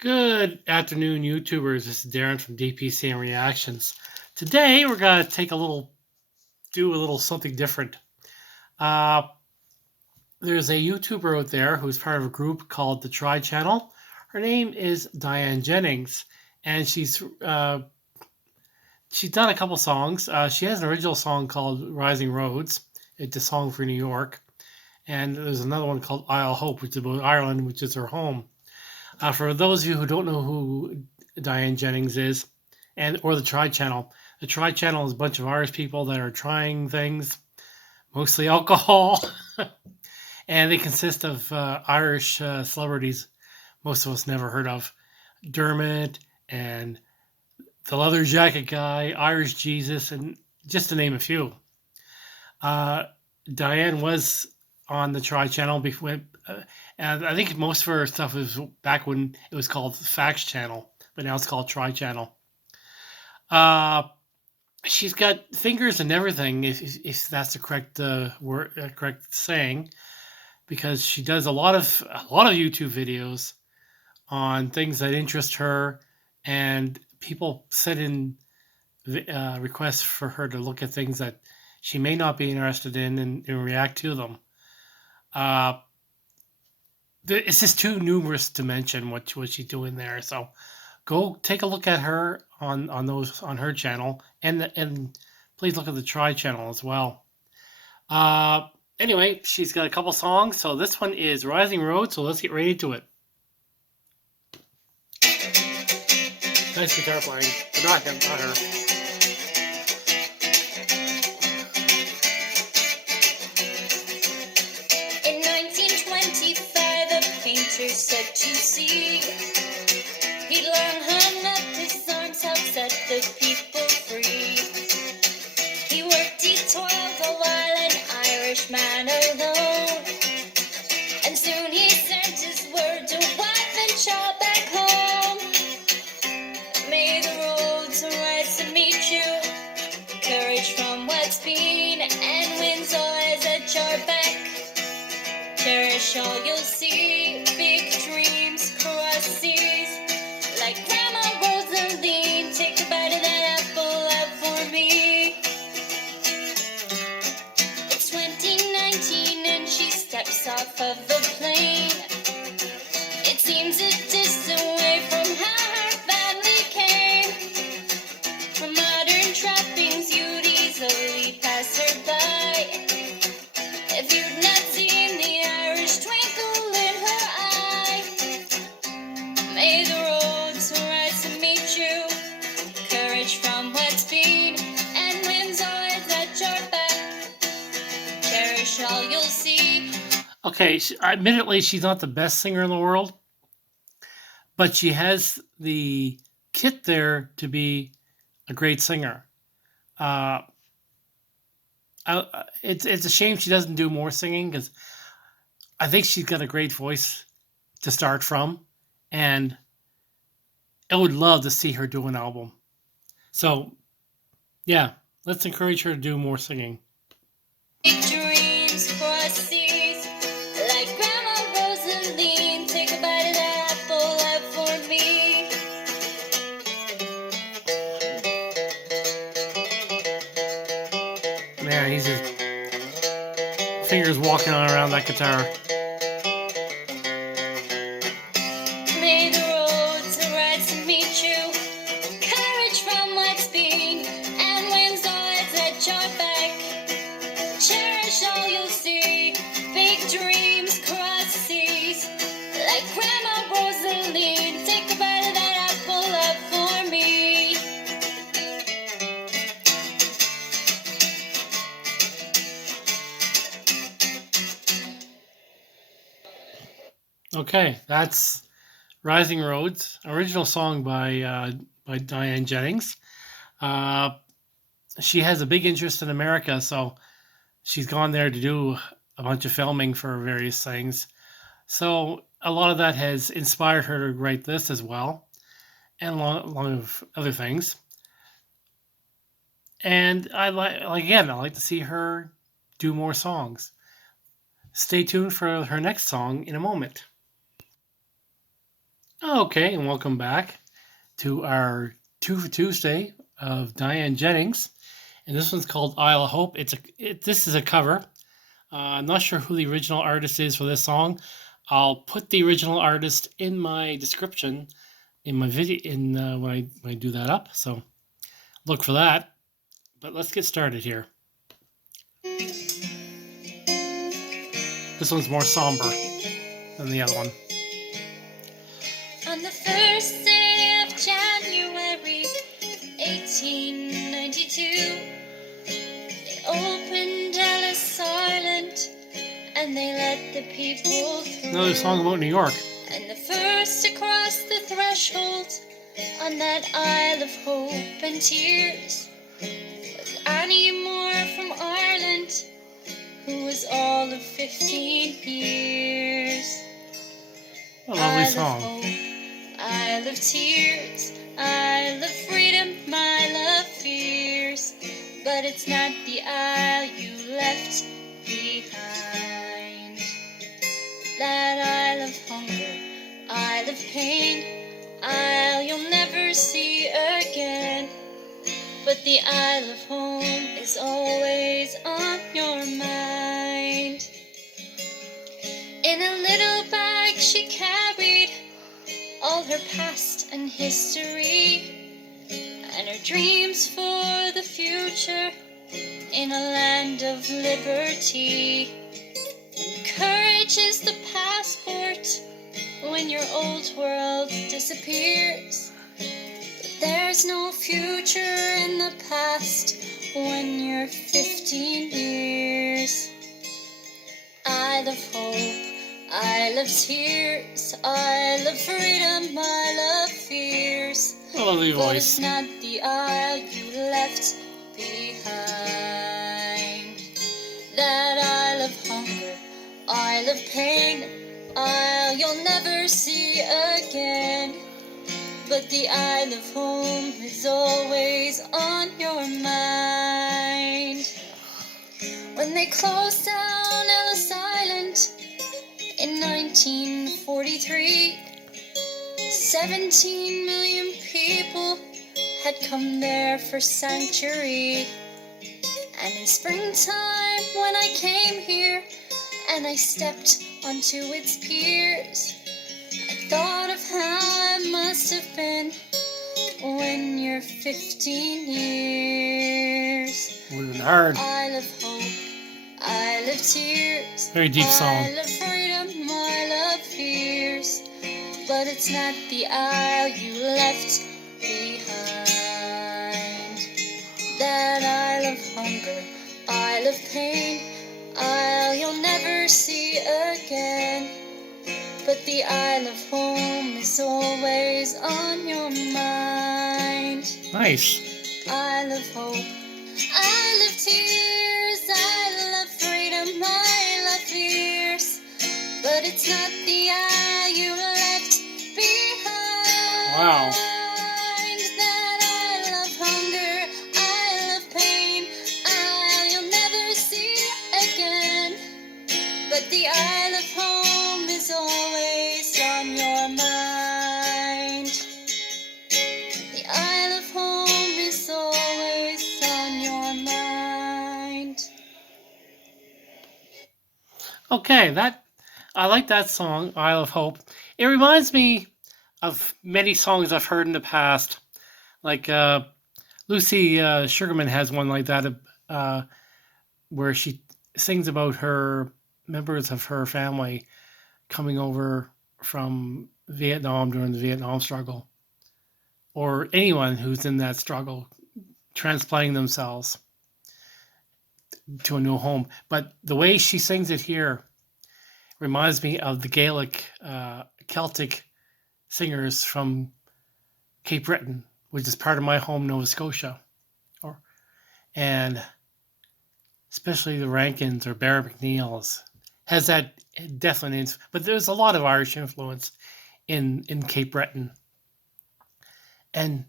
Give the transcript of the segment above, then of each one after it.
Good afternoon, YouTubers. This is Darren from DPC and Reactions. Today, we're gonna do a little something different. Uh, there's a YouTuber out there who's part of a group called the Try Channel. Her name is Diane Jennings, and she's done a couple songs. She has an original song called "Rising Roads." It's a song for New York, and there's another one called "I'll Hope," which is about Ireland, which is her home. For those of you who don't know who Diane Jennings is, or the Tri Channel is a bunch of Irish people that are trying things, mostly alcohol, and they consist of Irish celebrities most of us never heard of, Dermot and the Leather Jacket Guy, Irish Jesus, and just to name a few. Uh, Diane was on the Tri Channel before, and I think most of her stuff was back when it was called Facts Channel, but now it's called Tri Channel. She's got fingers and everything, if that's the correct word, correct saying, because she does a lot of YouTube videos on things that interest her, and people send in requests for her to look at things that she may not be interested in and react to them. It's just too numerous to mention what she's doing there. So go take a look at her on her channel, and please look at the Try channel as well. Anyway, she's got a couple songs. So this one is Rising Road. So let's get right into it. Nice guitar playing, but not him, not her. In 1925, a painter said to see he'd long hung up his arms, helped set the people free. He worked, he toiled a while, an Irishman alone, and soon he sent his word to wife and child back home. May the roads rise to meet you, courage from what's been, and winds always at your back. Cherish all you'll see, big dreams cross seas, like Grandma Rosaline. Take a bite of that apple out for me. It's 2019 and she steps off of the plane. It seems a distant way from how her family came. From modern trappings, you'd easily pass her by if you'd not seen the Irish twinkle in her eye. May the roads rise to meet you, courage from what's been, and winds always at your back. Cherish all you'll see. Okay, admittedly, she's not the best singer in the world, but she has the kit there to be a great singer. Uh, it's a shame she doesn't do more singing, because I think she's got a great voice to start from, and I would love to see her do an album. So, yeah, let's encourage her to do more singing. Big dreams cross seas, like Grandma Rosaline. Take a bite of that apple out for me. Man, he's just fingers walking on around that guitar. May the roads rise to meet you, courage from what's been, and winds always at your back. Cherish all you'll see, big dreams cross seas, like Grandma Rosaline. Take a bite of that apple out for me. Okay, that's Rising Roads, original song by Diane Jennings. Uh, she has a big interest in America, so she's gone there to do a bunch of filming for various things. So a lot of that has inspired her to write this as well, and along with other things. And I like to see her do more songs. Stay tuned for her next song in a moment. Okay, and welcome back to our Two for Tuesday of Diane Jennings, and this one's called "Isle of Hope." This is a cover. I'm not sure who the original artist is for this song. I'll put the original artist in my description in my video when I do that up. So look for that. But let's get started here. This one's more somber than the other one. On the first day of January 1892, they opened Ellis Island and they let the people through. Another song about New York. And the first to cross the threshold on that Isle of Hope and Tears was Annie Moore from Ireland, who was all of 15 years. A lovely Isle song. of Hope, Isle of Tears, Isle of Freedom, Isle of Fears. But it's not the isle you left behind. That Isle of Hunger, Isle of Pain, Isle you'll never see again. But the Isle of Home is always on your mind. In a little bag she carried all her past and history, and her dreams for the future in a land of liberty. And courage is the passport when your old world disappears. But there's no future in the past when you're 15 years. Isle of Hope, Isle of Tears, Isle of Freedom, Isle of Fears. A lovely But it's voice. not the isle you left behind. That Isle of Hunger, Isle of Pain, Isle you'll never see again. But the Isle of Home is always on your mind. When they closed down Ellis Island in 1943, 17 million people had come there for sanctuary. And in springtime when I came here and I stepped onto its piers, I thought of how I must have been when you're 15 years. Would have been hard. Isle of Hope, Isle of Tears, Very deep song. Isle of Freedom, Isle of Fears. But it's not the isle you left behind. That Isle of Hunger, Isle of Pain, Isle you'll never see again. But the Isle of Home is always on your mind. Nice. Isle of Hope, Isle of Tears, Isle of Freedom, Isle of Fears. But it's not the isle you left behind. Wow. That Isle of Hunger, Isle of Pain, Isle you'll never see again. But the Isle of Home is always on your mind. The Isle of Home is always on your mind. Okay, I like that song, Isle of Hope. It reminds me of many songs I've heard in the past. Like Lucy Sugarman has one like that where she sings about her members of her family coming over from Vietnam during the Vietnam struggle, or anyone who's in that struggle transplanting themselves to a new home. But the way she sings it here reminds me of the Gaelic Celtic singers from Cape Breton, which is part of my home, Nova Scotia, and especially the Rankins or Barry McNeil's has that definite. But there's a lot of Irish influence in Cape Breton, and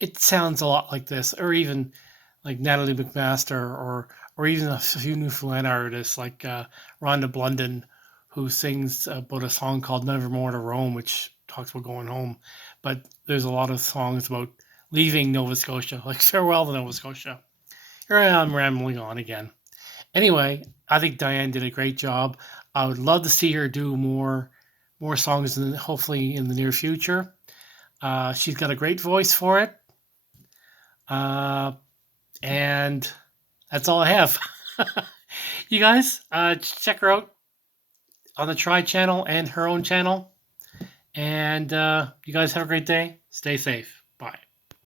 it sounds a lot like this, or even like Natalie McMaster, or even a few Newfoundland artists like Rhonda Blunden, who sings about a song called "Nevermore to Roam," which talks about going home, but there's a lot of songs about leaving Nova Scotia, like Farewell to Nova Scotia. Here I am rambling on again. Anyway, I think Diane did a great job. I would love to see her do more songs, hopefully in the near future. She's got a great voice for it. And that's all I have. You guys, check her out on the Try channel and her own channel. And you guys have a great day. Stay safe.